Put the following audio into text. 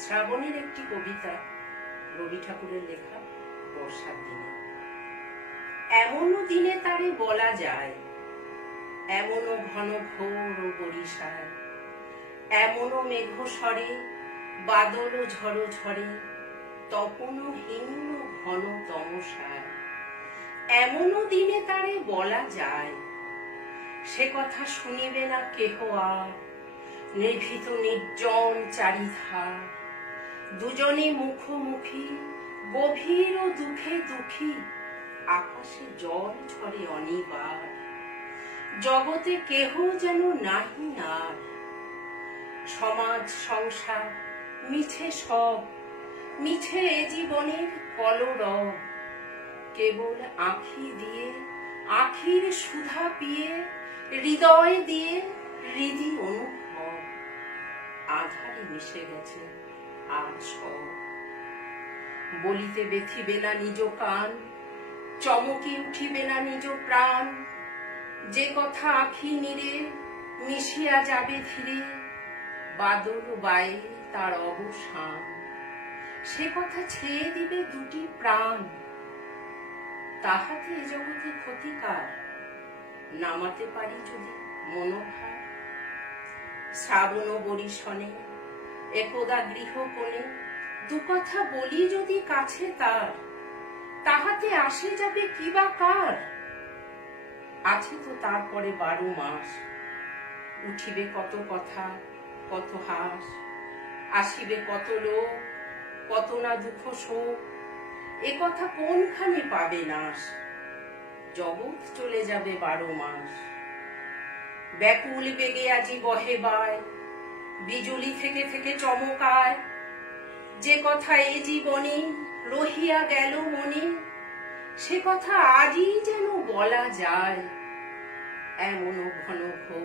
শ্রাবণের একটি কবিতা, রবি ঠাকুরের লেখা, বর্ষার দিনে। এমনও দিনে তারে বলা যায়, এমনও ঘন ঘোর ও বরিশায়, এমনও মেঘ সরে, বাদল ঝড়ো ঝরে, তপন হিন্ন ঘন তমসায়। এমনও দিনে তারে বলা যায়, সে কথা শুনিবে না কেহ আর, নিভৃত নির্জন চারিধার, দুজনে মুখোমুখি, গভীর ও দুঃখে দুঃখী, আকাশে জল ঝরে অনিবার, জগতে কেহ যেন নাহি আর। সমাজ সংসার মিছে সব, মিছে এ জীবনের কলরব, কেবল আঁখি দিয়ে আখির সুধা পিয়ে, হৃদয় দিয়ে হৃদি অনুভব, আধারে মিশে গেছে আর সব। বলিতে বেথিবে না নিজ কান, চমকি উঠিবে না নিজ প্রাণ, যে কথা আখি নিরে মিশিয়া যাবে ধীরে, বাদল বায়ে তার অবসান, সে কথা ছেয়ে দিবে দুটি প্রাণ। তাহাতে এ জগতে ক্ষতিকার, নামাতে পারি যদি মনোভার। শ্রাবণ বরিশনে একদা গৃহ কোণে, দু কথা বলি যদি কাছে তার, তাহাতে আসে যাবে কি বা কার। আছে তো তারপরে 12 মাস, উঠিবে কত কথা কত হাস, আসিবে কত লোক কত না দুঃখ শোক, এ কথা কোনখানে পাবে নাশ। জগৎ চলে যাবে 12 মাস। ব্যাকুল বেগে আজি বহে বায়, বিজুলি থেকে থেকে চমকায়, যে কথা এ জীবনে রহিয়া গেল মনে, সে কথা আজই যেন বলা যায়। এমনও ঘন ঘোর